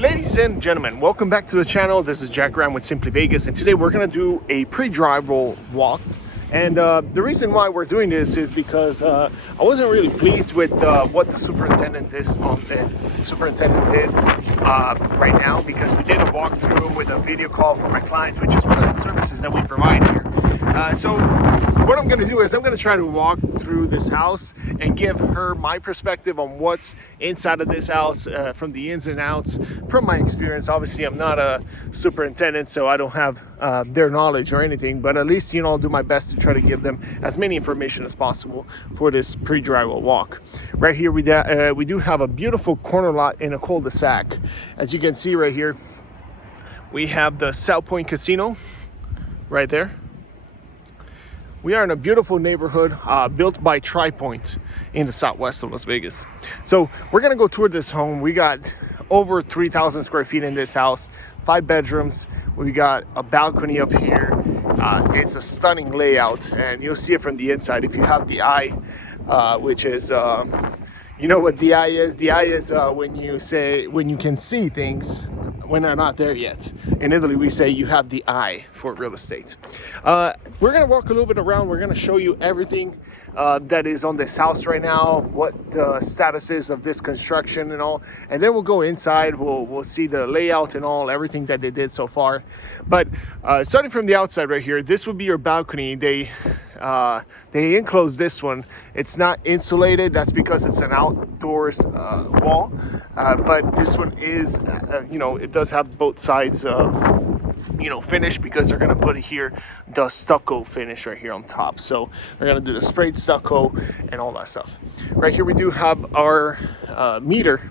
Ladies and gentlemen, welcome back to the channel. This is Jack Graham with Simply Vegas, and today we're going to do a pre-drywall walk. And the reason why we're doing this is because I wasn't really pleased with what the superintendent did right now, because we did a walkthrough with a video call for my client, which is one of the services that we provide here. So what I'm going to do is I'm going to try to walk through this house and give her my perspective on what's inside of this house, from the ins and outs, from my experience. Obviously, I'm not a superintendent, so I don't have their knowledge or anything, but at least, I'll do my best to try to give them as many information as possible for this pre-drywall walk. Right here, we do have a beautiful corner lot in a cul-de-sac. As you can see right here, we have the South Point Casino right there. We are in a beautiful neighborhood built by Tri-Point in the southwest of Las Vegas. So we're gonna go tour this home. We got over 3,000 square feet in this house, 5 bedrooms. We got a balcony up here. It's a stunning layout, and you'll see it from the inside if you have the eye, which is, you know what the eye is? The eye is when you can see things when they're not there yet. In Italy, we say you have the eye for real estate. We're gonna walk a little bit around. We're gonna show you everything that is on this house right now, what the status is of this construction and all, and then we'll go inside. We'll see the layout and all, everything that they did so far. But starting from the outside right here, this would be your balcony. They enclosed this one. It's not insulated. That's because it's an outdoors wall. But this one is, it does have both sides finished, because they're gonna put here the stucco finish right here on top. So they're gonna do the sprayed stucco and all that stuff. Right here we do have our meter,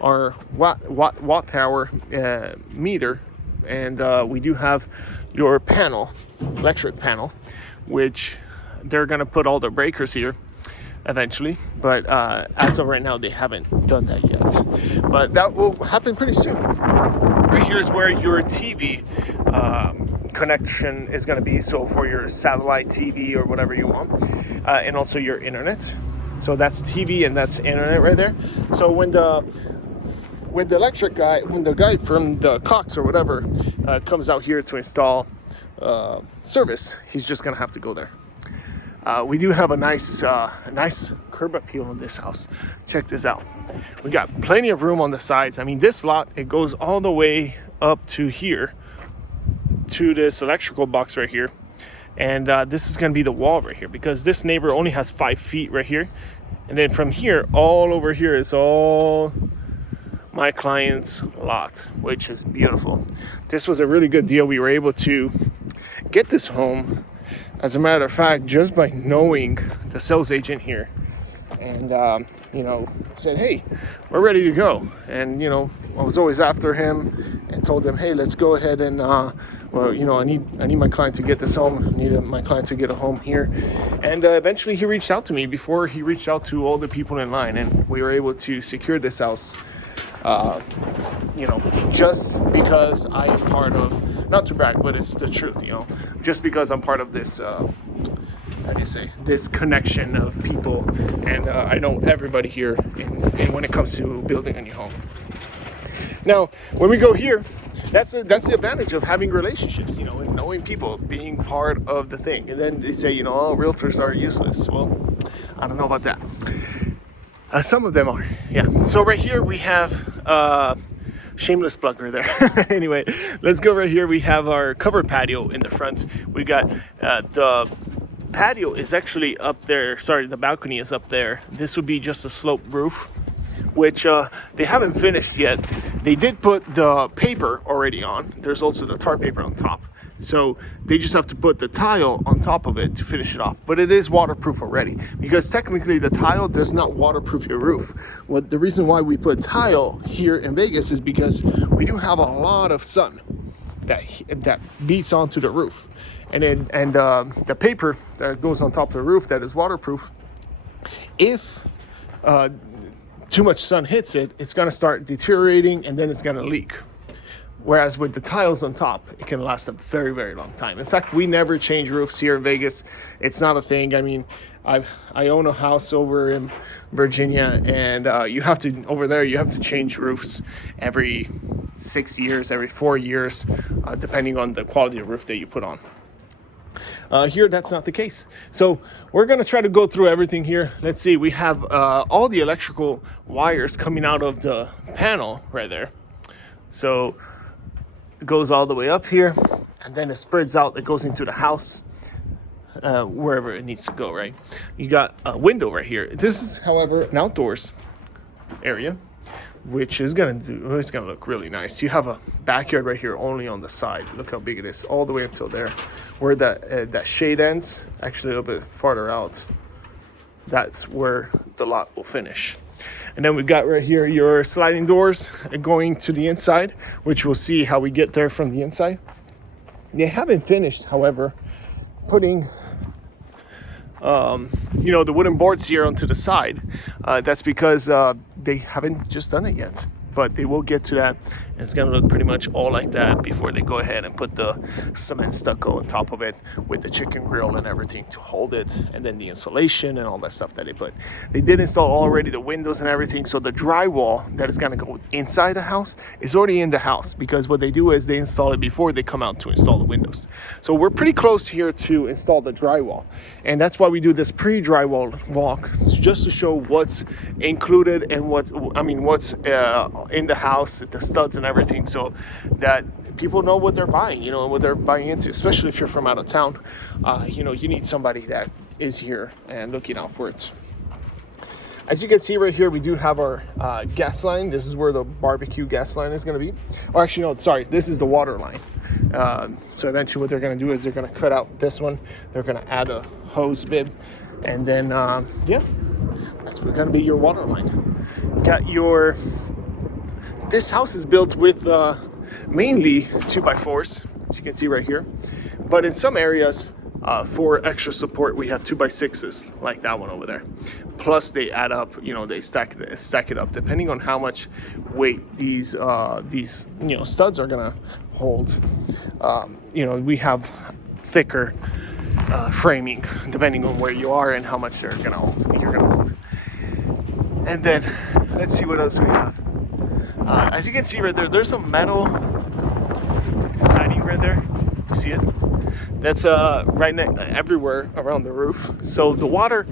our watt hour meter, and we do have your panel, electric panel, which they're gonna put all the breakers here eventually, but as of right now they haven't done that yet, but that will happen pretty soon. Right here is where your TV connection is going to be, so for your satellite TV or whatever you want, and also your internet. So that's TV and that's internet right there. So when the guy from the Cox or whatever comes out here to install service, he's just gonna have to go there. We do have a nice curb appeal in this house. Check this out. We got plenty of room on the sides. I mean, this lot, it goes all the way up to here, to this electrical box right here. And this is gonna be the wall right here, because this neighbor only has 5 feet right here. And then from here, all over here is all my client's lot, which is beautiful. This was a really good deal. We were able to get this home, as a matter of fact, just by knowing the sales agent here, and said, hey, we're ready to go. And I was always after him and told him, hey, let's go ahead and I need my client to get this home. I need my client to get a home here. And eventually he reached out to me before he reached out to all the people in line, and we were able to secure this house. Just because I am part of, not to brag, but it's the truth, just because I'm part of this, this connection of people, and I know everybody here and when it comes to building a new home. Now, when we go here, that's the advantage of having relationships, and knowing people, being part of the thing. And then they say, realtors are useless. Well, I don't know about that. Some of them are, yeah. So right here we have shameless plug right there. Anyway, let's go right here. We have our covered patio in the front. We got the patio is actually up there. Sorry, the balcony is up there. This would be just a sloped roof, which they haven't finished yet. They did put the paper already on. There's also the tar paper on top. So they just have to put the tile on top of it to finish it off. But it is waterproof already, because technically the tile does not waterproof your roof. The reason why we put tile here in Vegas is because we do have a lot of sun that beats onto the roof. And the paper that goes on top of the roof that is waterproof, if too much sun hits it, it's gonna start deteriorating and then it's gonna leak. Whereas with the tiles on top, it can last a very, very long time. In fact, we never change roofs here in Vegas. It's not a thing. I mean, I own a house over in Virginia, and you have to change roofs every 6 years, every 4 years, depending on the quality of roof that you put on. Here, that's not the case. So we're going to try to go through everything here. Let's see. We have all the electrical wires coming out of the panel right there. So it goes all the way up here, and then it spreads out. It goes into the house, wherever it needs to go, right? You got a window right here. This is, however, an outdoors area, which is it's gonna look really nice. You have a backyard right here only on the side. Look how big it is, all the way until there, where that shade ends. Actually, a little bit farther out, that's where the lot will finish. And then we've got right here your sliding doors going to the inside, which we'll see how we get there from the inside. They haven't finished, however, putting the wooden boards here onto the side. That's because they haven't just done it yet, but they will get to that, and it's gonna look pretty much all like that before they go ahead and put the cement stucco on top of it with the chicken grill and everything to hold it, and then the insulation and all that stuff that they put. They did install already the windows and everything, so the drywall that is gonna go inside the house is already in the house, because what they do is they install it before they come out to install the windows. So we're pretty close here to install the drywall, and that's why we do this pre-drywall walk. It's just to show what's included and what's in the house, the studs and everything, so that people know what they're buying, and what they're buying into, especially if you're from out of town. You need somebody that is here and looking out for it. As you can see right here, we do have our gas line. This is where the barbecue gas line is going to be. Or actually, no, sorry, this is the water line. So eventually what they're going to do is they're going to cut out this one. They're going to add a hose bib. And then, that's going to be your water line. This house is built with mainly 2x4s, as you can see right here. But in some areas, for extra support, we have 2x6s, like that one over there. Plus, they add up. They stack it up depending on how much weight these studs are gonna hold. We have thicker framing depending on where you are and how much you're gonna hold. And then let's see what else we have. As you can see right there, there's some metal siding right there. You see it? That's everywhere around the roof. So the water,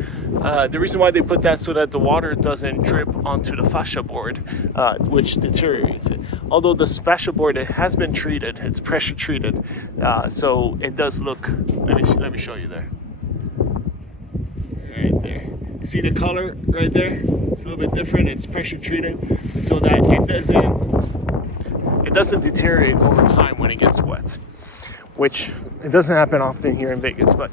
the reason why they put that so that the water doesn't drip onto the fascia board, which deteriorates it. Although the fascia board, it has been treated, it's pressure treated, so it does look. Let me show you there. Right there. You see the color right there? It's a little bit different. It's pressure treated so that it doesn't deteriorate over time when it gets wet, which it doesn't happen often here in Vegas, but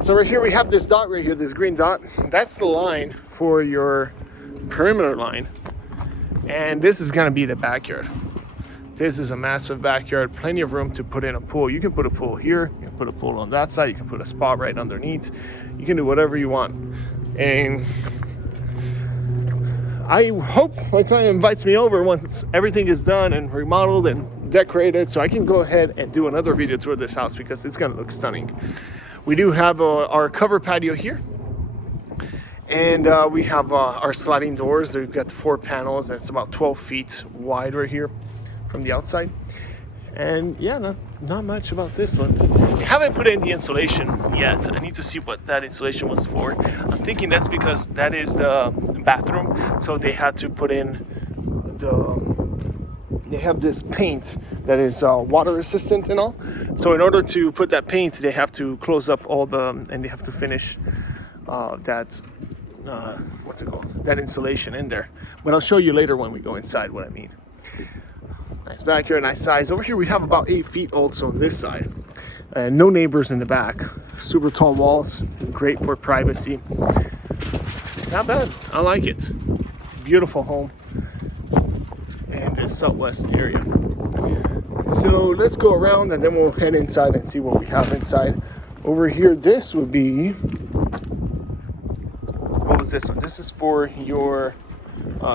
So right here we have this dot right here, this green dot. That's the line for your perimeter line. And this is gonna be the backyard. This is a massive backyard, plenty of room to put in a pool. You can put a pool here, you can put a pool on that side, you can put a spot right underneath. You can do whatever you want. And I hope my client invites me over once everything is done and remodeled and decorated, so I can go ahead and do another video tour of this house, because it's gonna look stunning. We do have our covered patio here, and we have our sliding doors. We've got the 4 panels, and it's about 12 feet wide right here from the outside. And not much about this one. We haven't put in the insulation yet. I need to see what that insulation was for. I'm thinking that's because that is the bathroom, so they had to put in they have this paint that is water resistant and all. So in order to put that paint, they have to close up and they have to finish that insulation in there. But I'll show you later when we go inside what I mean. Nice backyard, nice size. Over here we have about 8 feet also on this side. No neighbors in the back. Super tall walls, great for privacy. Not bad, I like it. Beautiful home in this southwest area. So let's go around and then we'll head inside and see what we have inside. Over here, this would be, what was this one? This is for your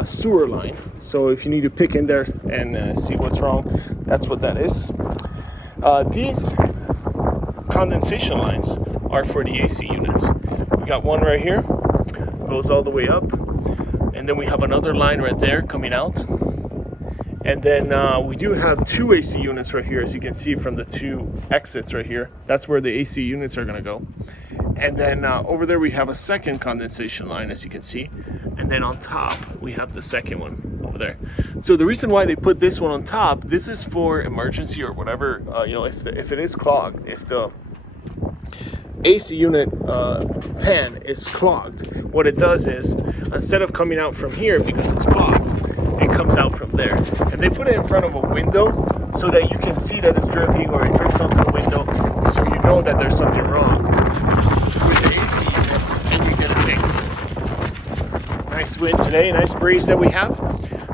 sewer line. So if you need to pick in there and see what's wrong, that's what that is. These condensation lines are for the AC units. We got one right here, goes all the way up, and then we have another line right there coming out, And then we do have 2 AC units right here, as you can see from the 2 exits right here. That's where the AC units are going to go. And then over there we have a second condensation line, as you can see. And then on top we have the second one over there. So the reason why they put this one on top, this is for emergency or whatever, if it is clogged, if the AC unit pan is clogged, what it does is, instead of coming out from here because it's clogged, it comes out from there. And they put it in front of a window so that you can see that it's dripping, or it drips onto the window, so you know that there's something wrong with the AC units and you get it fixed. Nice wind today, nice breeze that we have.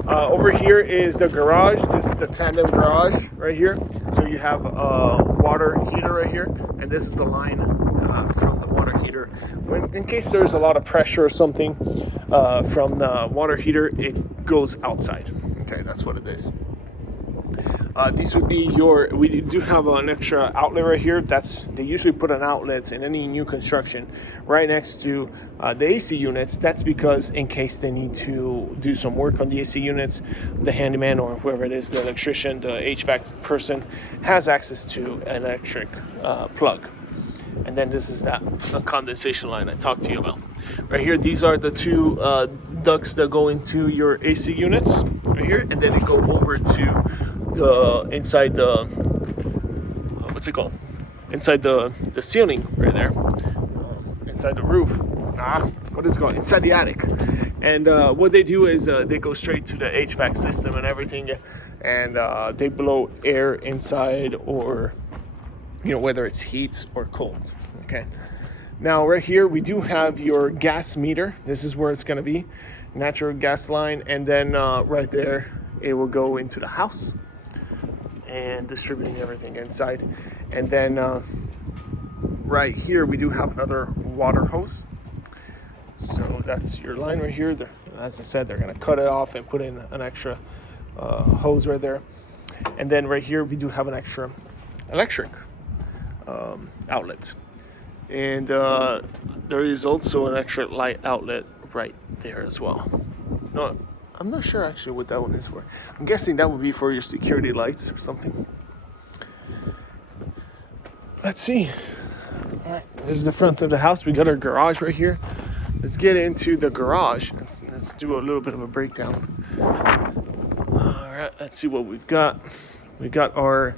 Over here is the garage. This is the tandem garage right here. So you have a water heater right here, and this is the line from the water heater. In case there's a lot of pressure or something from the water heater, it goes outside. Okay, that's what it is. These would be we do have an extra outlet right here. They usually put an outlet in any new construction right next to the AC units. That's because in case they need to do some work on the AC units, the handyman or whoever it is, the electrician, the HVAC person, has access to an electric plug. And then this is that condensation line I talked to you about. Right here, these are the 2 ducts that go into your AC units right here, and then they go over to inside the inside the ceiling right there, inside the roof, inside the attic. And what they do is they go straight to the HVAC system and everything, and they blow air inside, or whether it's heat or cold. Okay, now right here we do have your gas meter. This is where it's going to be, natural gas line, and then right there it will go into the house and distributing everything inside. And then right here we do have another water hose. So that's your line right here. As I said, they're going to cut it off and put in an extra hose right there. And then right here we do have an extra electric outlet. And there is also an extra light outlet right there as well. No, I'm not sure actually what that one is for. I'm guessing that would be for your security lights or something. Let's see. All right, this is the front of the house. We got our garage right here. Let's get into the garage. Let's do a little bit of a breakdown. All right, let's see what we've got. We got our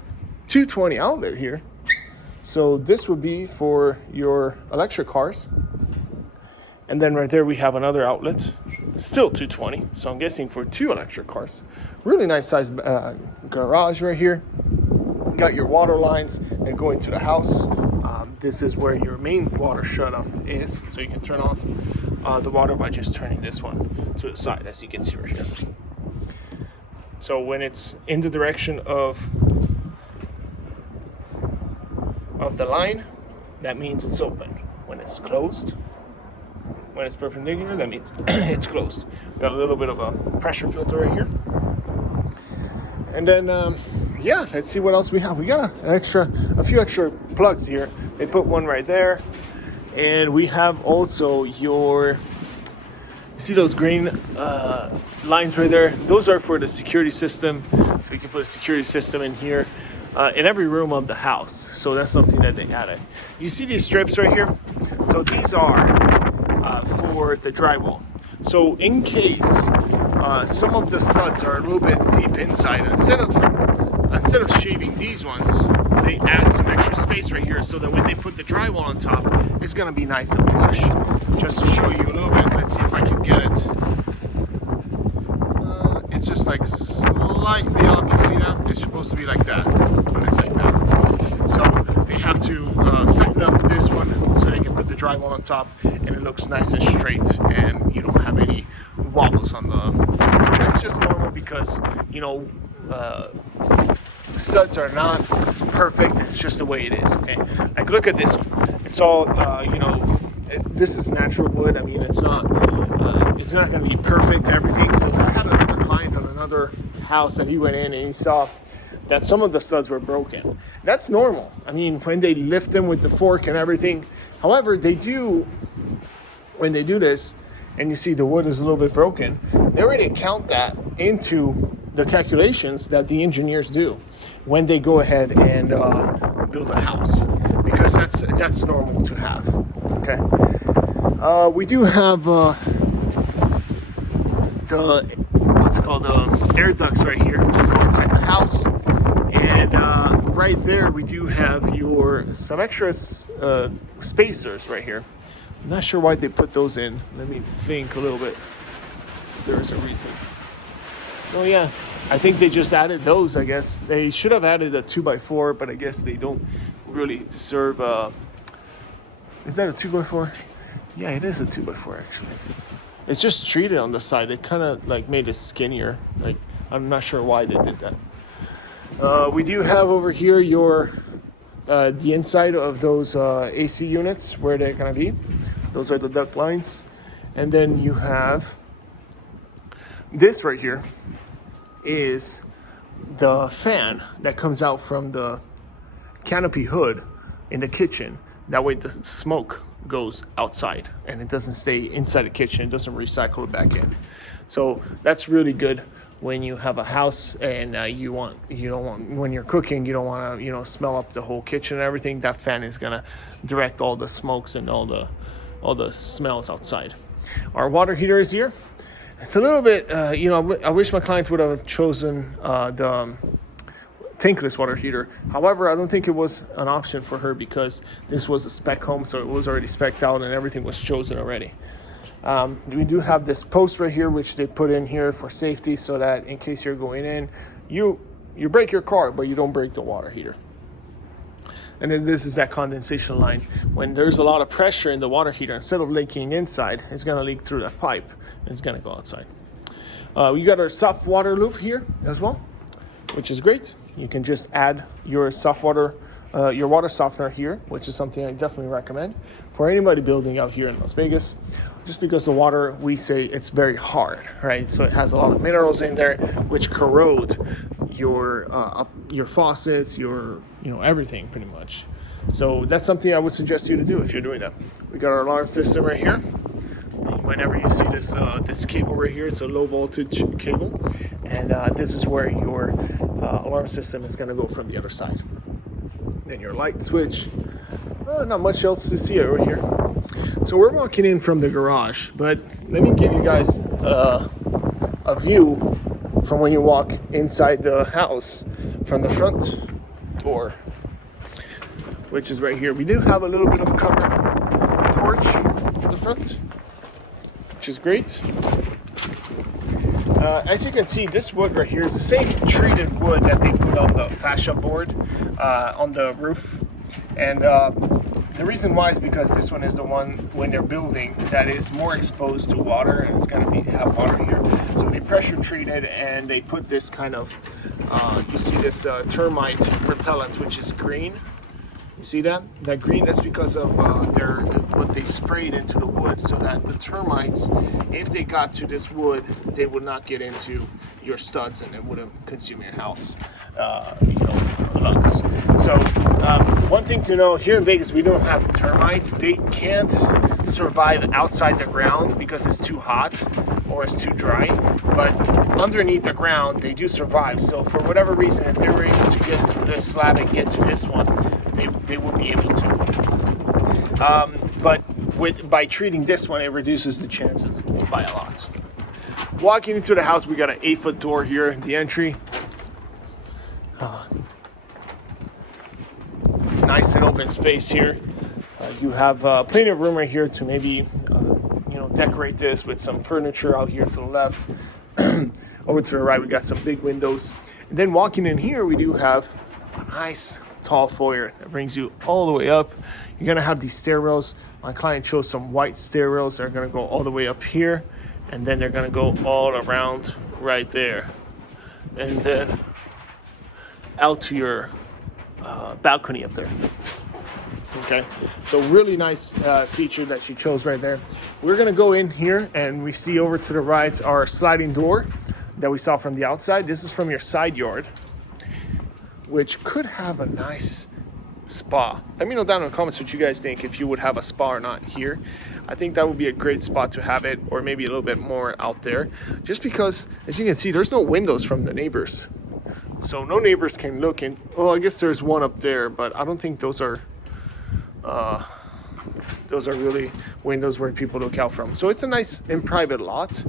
220 outlet here. So this would be for your electric cars. And then right there we have another outlet, still 220. So I'm guessing for 2 electric cars. Really nice size garage right here. You got your water lines that go into the house. This is where your main water shutoff is. So you can turn off the water by just turning this one to the side, as you can see right here. So when it's in the direction of the line, that means it's open. When it's closed, when it's perpendicular, that means it's closed. Got a little bit of a pressure filter right here. And then, let's see what else we have. We got a few extra plugs here. They put one right there. And we have also you see those green lines right there? Those are for the security system. So we can put a security system in here in every room of the house. So that's something that they added. You see these strips right here? So these are for the drywall. So in case some of the studs are a little bit deep inside, instead of shaving these ones, they add some extra space right here so that when they put the drywall on top, it's going to be nice and flush. Just to show you a little bit, let's see if I can get it. It's just like slightly off. You see that? It's supposed to be like that, but it's like that. So they have to fatten up this one so they can put the drywall on top, and it looks nice and straight, and you don't have any wobbles on the. That's just normal because studs are not perfect. It's just the way it is. Okay, like look at this one. It's all this is natural wood. I mean, it's not going to be perfect everything. So I had another client on another house, and he went in and he saw that some of the studs were broken. That's normal. I mean, when they lift them with the fork and everything. However, when they do this, and you see the wood is a little bit broken, they already count that into the calculations that the engineers do when they go ahead and build a house, because that's normal to have. Okay. We do have the air ducts right here that go inside the house, and right there we do have some extra spacers right here. I'm not sure why they put those in. Let me think a little bit if there is a reason. Oh yeah, I think they just added those. I guess they should have added a 2x4, but I guess they don't really serve. Is that a 2x4? Yeah, it is a 2x4 actually. It's just treated on the side. It kind of like made it skinnier. Like, I'm not sure why they did that. We do have over here the inside of those AC units, where they're gonna be. Those are the duct lines. And then you have this right here is the fan that comes out from the canopy hood in the kitchen. That way the smoke goes outside and it doesn't stay inside the kitchen. It doesn't recycle it back in. So that's really good when you have a house and you don't want, when you're cooking, you don't want to smell up the whole kitchen and everything. That fan is gonna direct all the smokes and all the smells outside. Our water heater is here. It's a little bit I wish my client would have chosen the tankless water heater. However, I don't think it was an option for her because this was a spec home, so it was already spec'd out and everything was chosen already. We do have this post right here, which they put in here for safety, so that in case you're going in, you break your car, but you don't break the water heater. And then this is that condensation line. When there's a lot of pressure in the water heater, instead of leaking inside, it's gonna leak through that pipe and it's gonna go outside. We got our soft water loop here as well, which is great. You can just add your your water softener here, which is something I definitely recommend for anybody building out here in Las Vegas, just because the water, we say it's very hard, right? So it has a lot of minerals in there, which corrode your faucets, everything pretty much. So that's something I would suggest you to do if you're doing that. We got our alarm system right here. Whenever you see this cable right here, it's a low voltage cable, and this is where your alarm system is going to go from the other side. Then your light switch. Not much else to see over here. So we're walking in from the garage, but let me give you guys a view from when you walk inside the house from the front door, which is right here. We do have a little bit of a covered porch at the front, which is great. As you can see, this wood right here is the same treated wood that they put on the fascia board on the roof. And the reason why is because this one is the one, when they're building, that is more exposed to water, and it's going to have water here. So they pressure treated, and they put this kind of, you see this termite repellent, which is green. You see that? That green, that's because of what they sprayed into the wood, so that the termites, if they got to this wood, they would not get into your studs and it wouldn't consume your house, lots. So one thing to know, here in Vegas, we don't have termites. They can't survive outside the ground because it's too hot or it's too dry, but underneath the ground, they do survive. So for whatever reason, if they were able to get through this slab and get to this one, they would be able to. But by treating this one, it reduces the chances by a lot. Walking into the house, we got an 8-foot door here, the entry. Nice and open space here. You have plenty of room right here to maybe decorate this with some furniture out here to the left. Over to the right, we got some big windows. And then walking in here, we do have a nice tall foyer that brings you all the way up. You're gonna have these stairwells. My client chose some white stairwells that are gonna go all the way up here, and then they're gonna go all around right there, and then out to your balcony up there. Okay, so really nice feature that she chose right there. We're gonna go in here, and we see over to the right our sliding door that we saw from the outside. This is from your side yard, which could have a nice spa. Let me know down in the comments what you guys think, if you would have a spa or not here. I think that would be a great spot to have it, or maybe a little bit more out there, just because as you can see there's no windows from the neighbors, so no neighbors can look in. Well, I guess there's one up there, but I don't think those are really windows where people look out from. So it's a nice and private lot.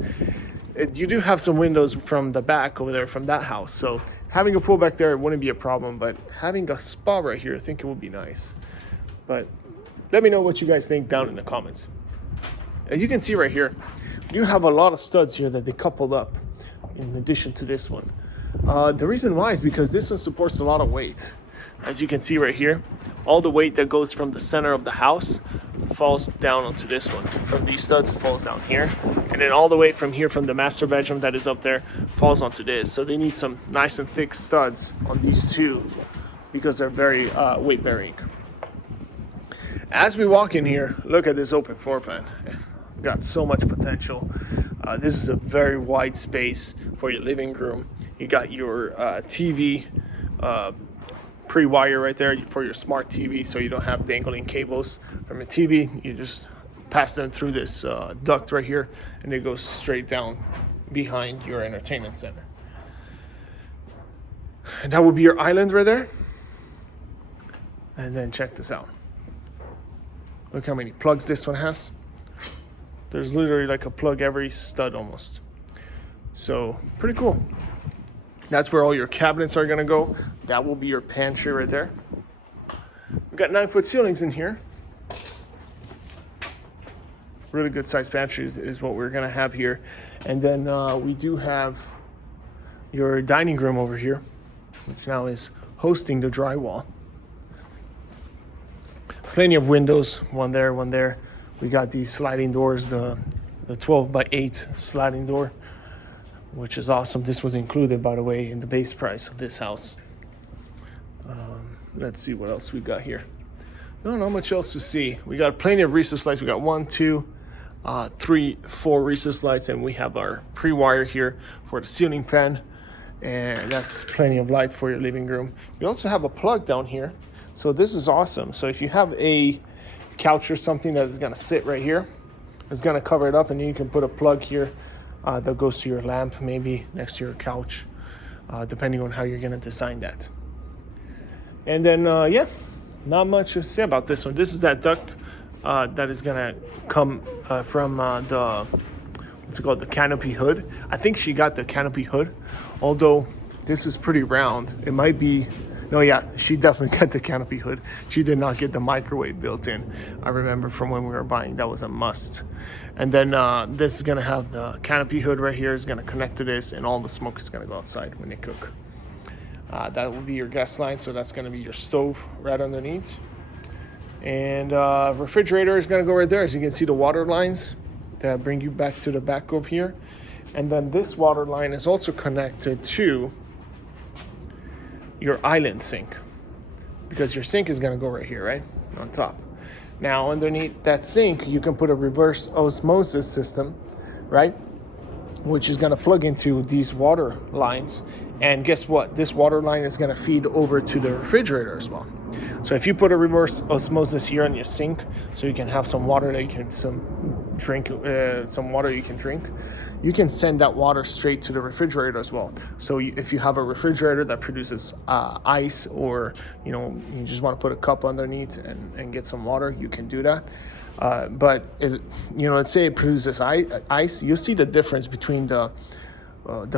You do have some windows from the back over there from that house, so having a pool back there wouldn't be a problem, but having a spa right here, I think it would be nice. But let me know what you guys think down in the comments. As you can see right here, you have a lot of studs here that they coupled up in addition to this one. The reason why is because this one supports a lot of weight. As you can see right here, all the weight that goes from the center of the house falls down onto this one. From these studs, it falls down here. And then all the way from here, from the master bedroom that is up there, falls onto this. So they need some nice and thick studs on these two because they're very weight bearing. As we walk in here, look at this open floor plan. Got so much potential. This is a very wide space for your living room. You got your TV pre-wire right there for your smart TV, so you don't have dangling cables from a TV. You just pass them through this duct right here, and it goes straight down behind your entertainment center. And that would be your island right there. And then check this out. Look how many plugs this one has. There's literally like a plug every stud almost. So pretty cool. That's where all your cabinets are gonna go. That will be your pantry right there. We've got 9-foot ceilings in here. Really good sized pantries is what we're gonna have here. And then we do have your dining room over here, which now is hosting the drywall. Plenty of windows, one there, one there. We got these sliding doors, the 12x8 sliding door, which is awesome. This was included, by the way, in the base price of this house. Let's see what else we got here. Not much else to see. We got plenty of recessed lights. We got 1, 2, 3, 4 recessed lights, and we have our pre-wire here for the ceiling fan, and that's plenty of light for your living room. We also have a plug down here, so this is awesome. So if you have a couch or something that is going to sit right here, it's going to cover it up, and then you can put a plug here that goes to your lamp, maybe next to your couch, depending on how you're going to design that. And then yeah, not much to say about this one. This is that duct that is going to come from the, what's it called, the canopy hood. I think she got the canopy hood, although this is pretty round. It might be, no, yeah, she definitely got the canopy hood. She did not get the microwave built in. I remember from when we were buying, that was a must. And then this is gonna have the canopy hood right here, is gonna connect to this, and all the smoke is gonna go outside when they cook. That will be your gas line, so that's gonna be your stove right underneath. And refrigerator is gonna go right there. As you can see, the water lines that bring you back to the back of here. And then this water line is also connected to your island sink, because your sink is going to go right here, right on top. Now underneath that sink, you can put a reverse osmosis system, right, which is going to plug into these water lines. And guess what? This water line is going to feed over to the refrigerator as well. So if you put a reverse osmosis here in your sink, so you can have some water that you can some water you can drink, you can send that water straight to the refrigerator as well. So if you have a refrigerator that produces ice, or you just want to put a cup underneath and get some water, you can do that. But let's say it produces ice, you'll see the difference between the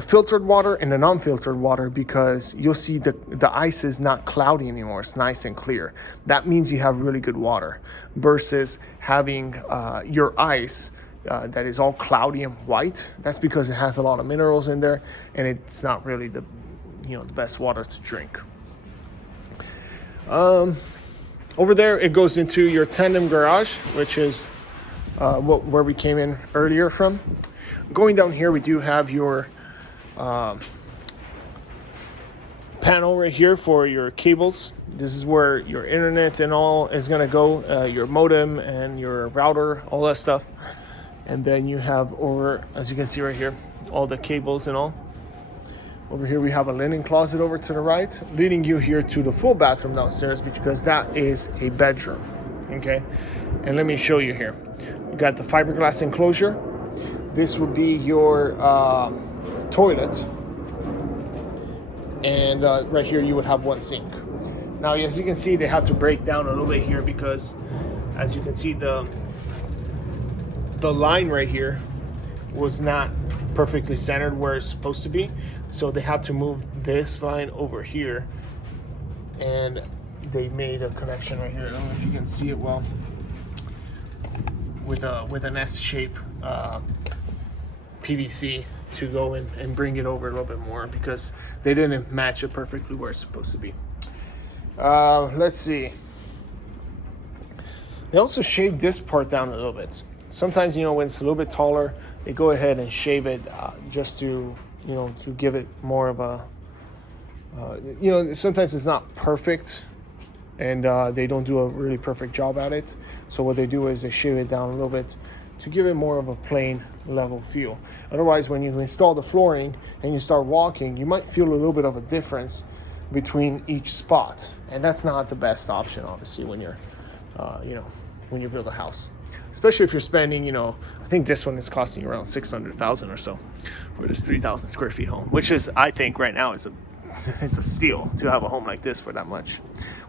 filtered water and the non-filtered water, because you'll see the ice is not cloudy anymore. It's nice and clear. That means you have really good water, versus having your ice that is all cloudy and white. That's because it has a lot of minerals in there, and it's not really the best water to drink. Over there, it goes into your tandem garage, which is where we came in earlier from. Going down here, we do have your panel right here for your cables. This is where your internet and all is going to go, your modem and your router, all that stuff. And then you have over, as you can see right here, all the cables and all. Over here we have a linen closet over to the right, leading you here to the full bathroom downstairs because that is a bedroom, okay? And let me show you here. You got the fiberglass enclosure. This would be your toilet. And right here you would have one sink. Now, as you can see, they had to break down a little bit here because, as you can see, the line right here was not perfectly centered where it's supposed to be. So they had to move this line over here, and they made a connection right here. I don't know if you can see it well, with an S-shape PVC to go in and bring it over a little bit more because they didn't match it perfectly where it's supposed to be. Let's see. They also shaved this part down a little bit. Sometimes, when it's a little bit taller, they go ahead and shave it just to, to give it more of a, sometimes it's not perfect and they don't do a really perfect job at it. So what they do is they shave it down a little bit to give it more of a plain level feel. Otherwise, when you install the flooring and you start walking, you might feel a little bit of a difference between each spot. And that's not the best option, obviously, when you're, when you build a house. Especially if you're spending, I think this one is costing around $600,000 or so for this 3,000 square feet home, which is, I think, right now is a steal to have a home like this for that much.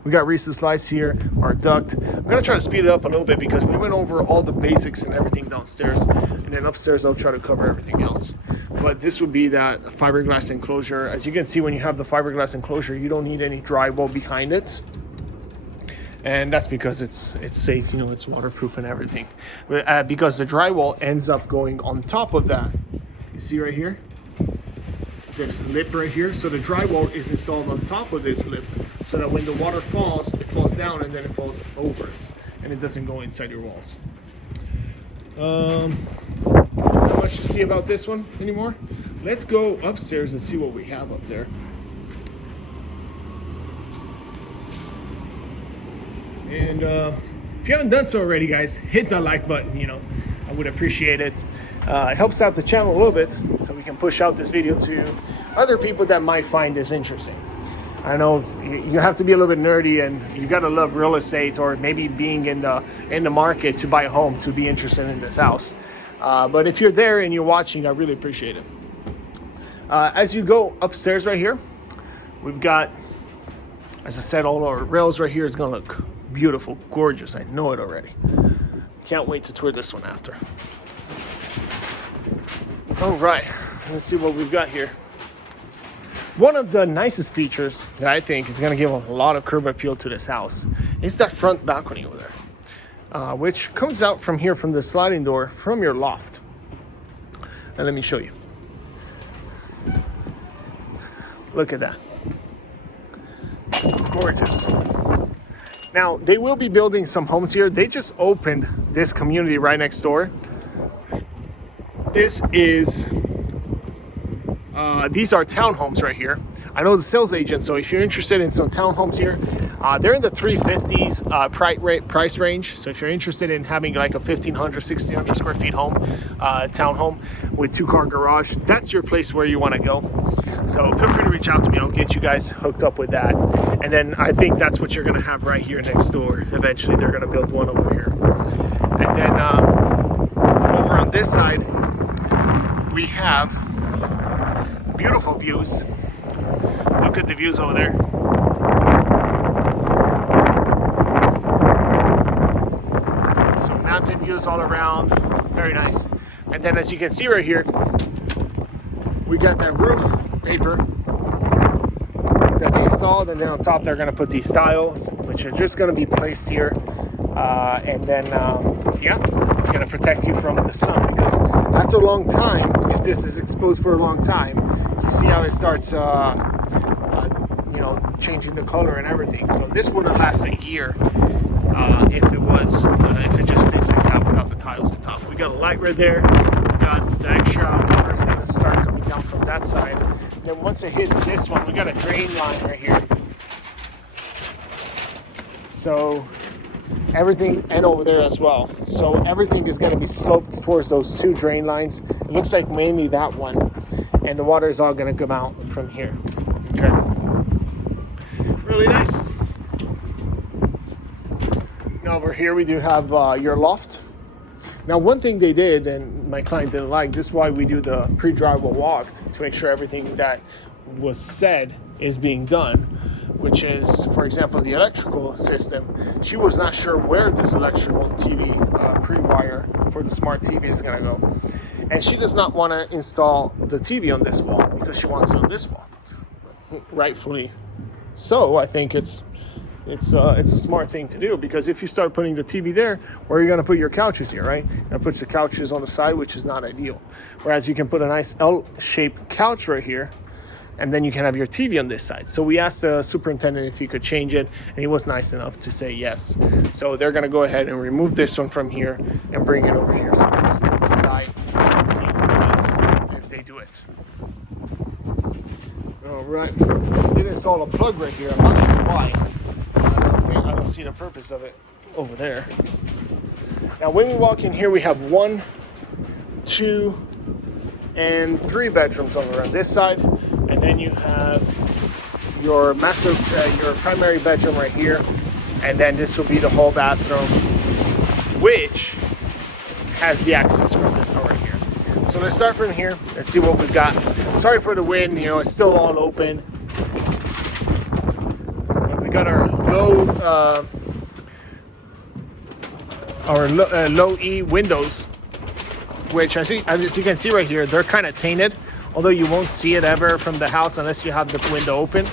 We got recessed lights here, our duct. I'm gonna try to speed it up a little bit because we went over all the basics and everything downstairs, and then upstairs I'll try to cover everything else. But this would be that fiberglass enclosure. As you can see, when you have the fiberglass enclosure, you don't need any drywall behind it. And that's because it's safe, it's waterproof and everything. Because the drywall ends up going on top of that. You see right here? This lip right here. So the drywall is installed on top of this lip so that when the water falls, it falls down and then it falls over it. And it doesn't go inside your walls. Not much to see about this one anymore. Let's go upstairs and see what we have up there. And if you haven't done so already, guys, hit that like button. I would appreciate it. It helps out the channel a little bit so we can push out this video to other people that might find this interesting. I know you have to be a little bit nerdy and you got to love real estate or maybe being in the market to buy a home to be interested in this house. But if you're there and you're watching, I really appreciate it. As you go upstairs right here, we've got, as I said, all our rails right here is going to look beautiful, gorgeous. I know it already. Can't wait to tour this one after. All right, let's see what we've got here. One of the nicest features that I think is going to give a lot of curb appeal to this house is that front balcony over there, which comes out from here from the sliding door from your loft. And let me show you. Look at that. Gorgeous. Now, they will be building some homes here. They just opened this community right next door. This is, these are townhomes right here. I know the sales agent, so if you're interested in some townhomes here, they're in the 350s price range. So if you're interested in having like a 1,500, 1,600 square feet home, townhome with 2-car garage, that's your place where you want to go. So feel free to reach out to me. I'll get you guys hooked up with that. And then I think that's what you're going to have right here next door. Eventually, they're going to build one over here. And then over on this side, we have beautiful views. Look at the views over there. So mountain views all around. Very nice. And then as you can see right here, we got that roof paper that they installed, and then on top they're going to put these tiles, which are just going to be placed here, and then it's going to protect you from the sun, because after a long time, if this is exposed for a long time, you see how it starts changing the color and everything. So this wouldn't last a year if it just stayed like that without the tiles on top. We got a light right there. We got the extra water is going to start coming down from that side. And then once it hits this one, we got a drain line right here. So everything, and over there as well. So everything is going to be sloped towards those two drain lines. It looks like mainly that one. And the water is all going to come out from here. Okay, really nice. Now over here we do have your loft. Now one thing they did, and my client didn't like, this is why we do the pre-drywall walks, to make sure everything that was said is being done, which is, for example, the electrical system. She was not sure where this electrical TV pre-wire for the smart TV is going to go. And she does not want to install the TV on this wall because she wants it on this wall. Rightfully so. I think it's a smart thing to do, because if you start putting the TV there, where are you going to put your couches here, right? And put the couches on the side, which is not ideal. Whereas you can put a nice L-shaped couch right here, and then you can have your TV on this side. So we asked the superintendent if he could change it, and he was nice enough to say yes. So they're going to go ahead and remove this one from here and bring it over here. So let's see if they do it. All right, they did install a plug right here. I'm not sure why. I don't see the purpose of it over there. Now when we walk in here, we have 1, 2, and 3 bedrooms over on this side, and then you have your your primary bedroom right here, and then this will be the whole bathroom, which has the access from this door right here. So let's start from here. Let's see what we've got. Sorry for the wind, it's still all open. We got our low E windows, which as you can see right here, they're kind of tainted, although you won't see it ever from the house unless you have the window open.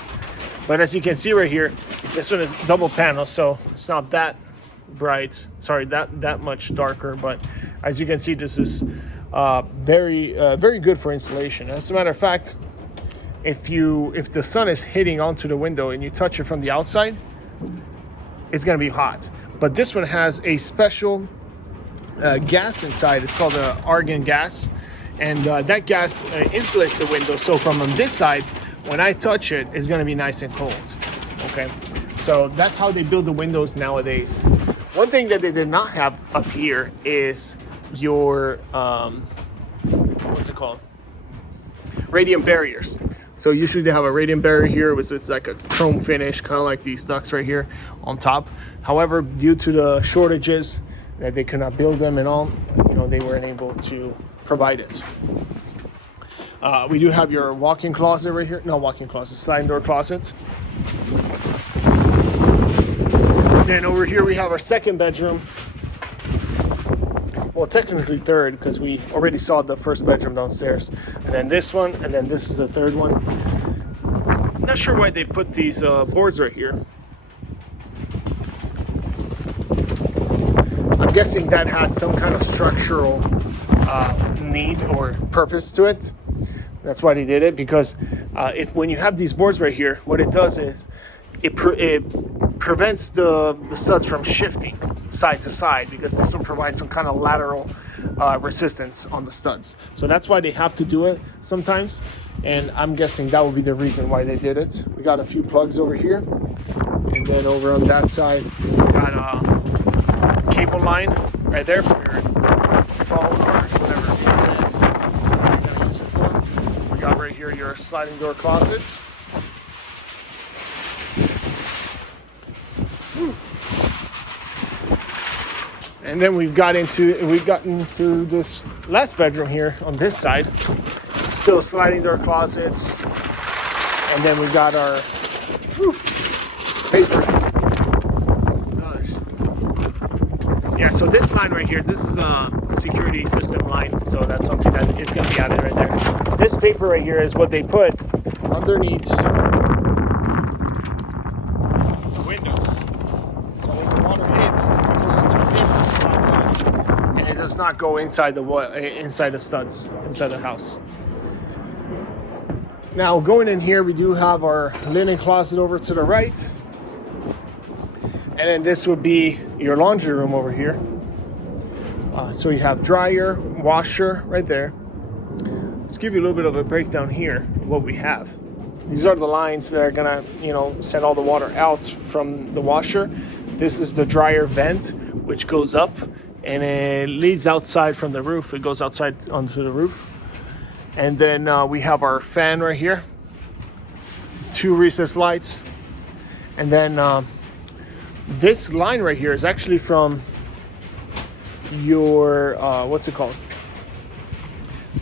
But as you can see right here, this one is double panel, so it's not that bright, sorry, that much darker. But as you can see, this is very good for insulation. As a matter of fact, if the sun is hitting onto the window and you touch it from the outside, it's going to be hot. But this one has a special gas inside. It's called argon gas, and that gas insulates the window. So from on this side, when I touch it, it's going to be nice and cold. Okay, so that's how they build the windows nowadays. One thing that they did not have up here is your what's it called? Radiant barriers. So usually they have a radiant barrier here, which is like a chrome finish, kind of like these ducts right here on top. However, due to the shortages that they could not build them and all, they weren't able to provide it. We do have your walk-in closet right here. No, walk-in closet, sliding door closet. Then over here we have our second bedroom. Well, technically third, because we already saw the first bedroom downstairs. And then this one, and then this is the third one. I'm not sure why they put these boards right here. I'm guessing that has some kind of structural need or purpose to it. That's why they did it, because when you have these boards right here, what it does is it prevents the studs from shifting side to side, because this will provide some kind of lateral resistance on the studs. So that's why they have to do it sometimes, and I'm guessing that will be the reason why they did it. We got a few plugs over here, and then over on that side we got a cable line right there for your phone or whatever internet you're going to use it for. We got right here your sliding door closets. And then we've gotten through this last bedroom here on this side. Still sliding door closets. And then we've got our paper. Gosh. Yeah, so this line right here, this is a security system line. So that's something that is going to be added right there. This paper right here is what they put underneath the windows. So when the water hits, it goes onto the paper. And it does not go inside the studs, inside the house. Now going in here, we do have our linen closet over to the right. And then this would be your laundry room over here. So you have dryer, washer right there. Let's give you a little bit of a breakdown here of what we have. These are the lines that are gonna, send all the water out from the washer. This is the dryer vent, which goes up and it leads outside from the roof. It goes outside onto the roof. And then we have our fan right here. 2 recessed lights. And then this line right here is actually from your, what's it called?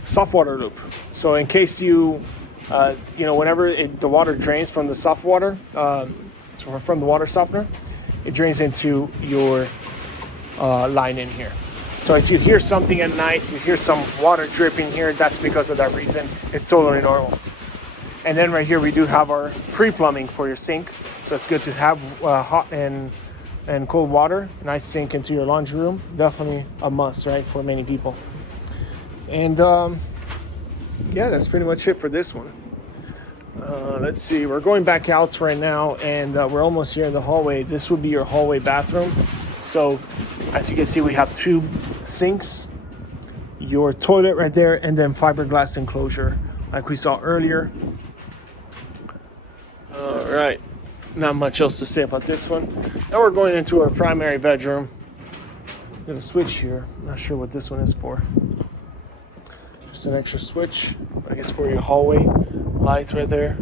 Soft water loop. So in case you know, whenever the water drains from the soft water, so from the water softener, it drains into your line in here. So if you hear something at night, you hear some water dripping here, that's because of that reason. It's totally normal. And then right here we do have our pre-plumbing for your sink. So it's good to have hot and cold water. Nice sink into your laundry room. Definitely a must, right, for many people. And yeah, that's pretty much it for this one. Let's see, we're going back out right now, and we're almost here in the hallway. This would be your hallway bathroom. So as you can see, we have 2 sinks, your toilet right there, and then fiberglass enclosure like we saw earlier. All right, not much else to say about this one. Now we're going into our primary bedroom. I'm gonna switch here. I'm not sure what this one is for. Just an extra switch, I guess, for your hallway lights right there.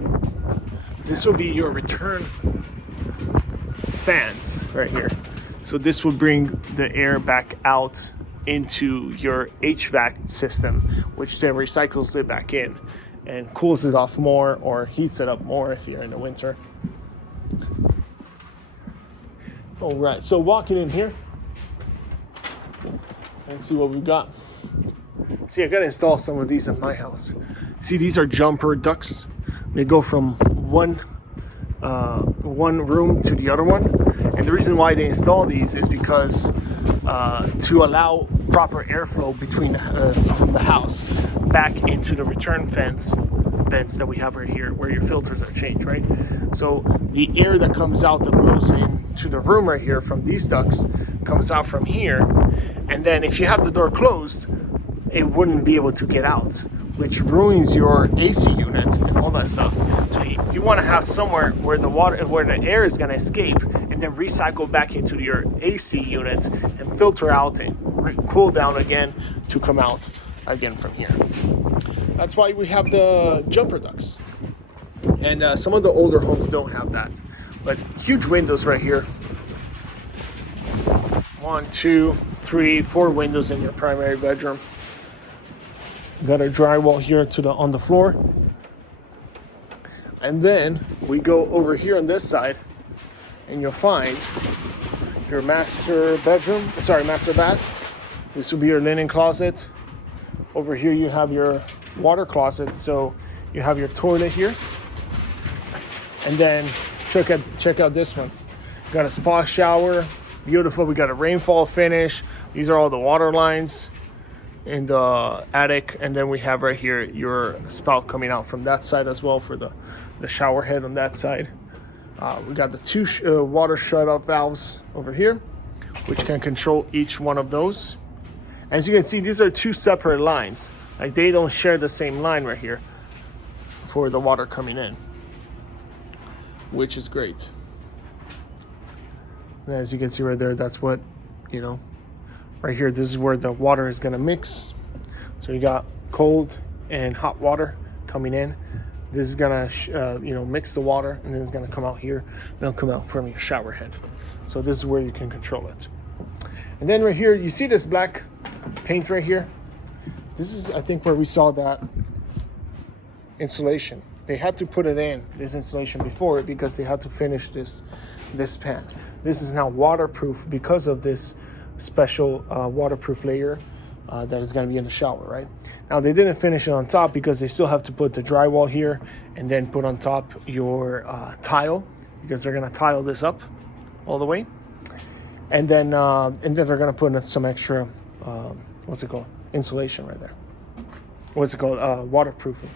This will be your return fans right here. So this will bring the air back out into your HVAC system, which then recycles it back in and cools it off more or heats it up more if you're in the winter. All right, so walking in here, let's see what we've got. See, I gotta install some of these in my house. See, these are jumper ducts. They go from one room to the other one. And the reason why they install these is because to allow proper airflow between from the house back into the return vents that we have right here where your filters are changed, right? So the air that comes out that blows into the room right here from these ducts comes out from here. And then if you have the door closed, it wouldn't be able to get out, which ruins your AC unit and all that stuff. So you want to have somewhere where the air is going to escape and then recycle back into your AC unit and filter out and cool down again to come out again from here. That's why we have the jumper ducts. And some of the older homes don't have that. But huge windows right here. 1, 2, 3, 4 windows in your primary bedroom. Got our drywall here on the floor. And then we go over here on this side and you'll find your master bath. This will be your linen closet. Over here you have your water closet. So you have your toilet here. And then check out this one. Got a spa shower, beautiful. We got a rainfall finish. These are all the water lines in the attic, and then we have right here your spout coming out from that side as well for the shower head on that side. We got the 2 water shut-off valves over here, which can control each one of those. As you can see, these are 2 separate lines. Like, they don't share the same line right here for the water coming in, which is great. And as you can see right there, that's what, you know, right here, this is where the water is gonna mix. So you got cold and hot water coming in. This is gonna, mix the water, and then it's gonna come out here, and it'll come out from your shower head. So this is where you can control it. And then right here, you see this black paint right here? This is, I think, where we saw that insulation. They had to put it in, this insulation, before it, because they had to finish this pan. This is now waterproof because of this special waterproof layer that is going to be in the shower, right? Now, they didn't finish it on top because they still have to put the drywall here and then put on top your tile, because they're going to tile this up all the way. And then they're going to put in some extra, insulation right there. Waterproofing.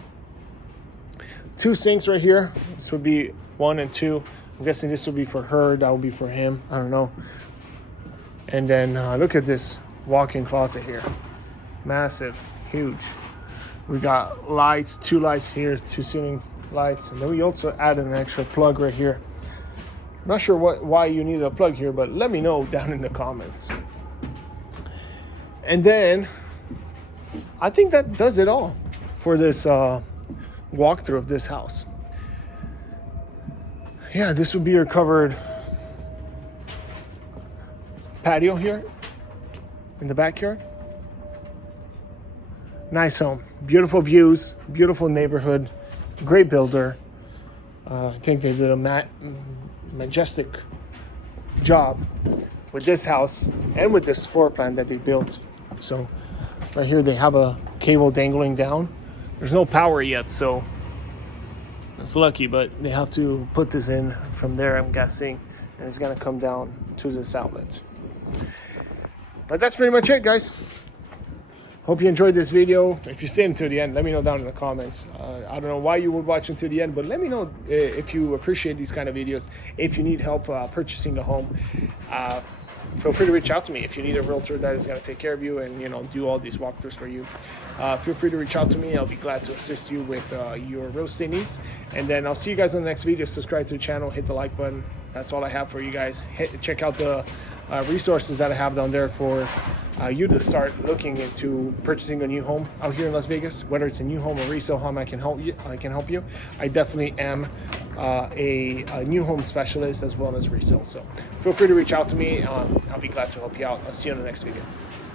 2 sinks right here. This would be 1 and 2. I'm guessing this will be for her, that will be for him. I don't know. And then look at this walk-in closet here. Massive, huge. We got lights, 2 lights here, 2 ceiling lights. And then we also added an extra plug right here. I'm not sure why you need a plug here, but let me know down in the comments. And then I think that does it all for this walkthrough of this house. yeah, this would be your covered patio here in the backyard. Nice home, beautiful views, beautiful neighborhood, great builder. I think they did a majestic job with this house and with this floor plan that they built. So right here they have a cable dangling down. There's no power yet, so it's lucky, but they have to put this in from there, I'm guessing, and it's gonna come down to this outlet. But that's pretty much it, guys. Hope you enjoyed this video. If you stayed until the end, let me know down in the comments. I don't know why you would watch until the end, but let me know if you appreciate these kind of videos. If you need help purchasing a home, feel free to reach out to me. If you need a realtor that is going to take care of you and do all these walkthroughs for you, feel free to reach out to me. I'll be glad to assist you with your real estate needs. And then I'll see you guys on the next video. Subscribe to the channel, hit the like button. That's all I have for you guys. Check out the resources that I have down there for you to start looking into purchasing a new home out here in Las Vegas. Whether it's a new home or resale home, I can help you. I definitely am a new home specialist as well as resale. So feel free to reach out to me. I'll be glad to help you out. I'll see you on the next video.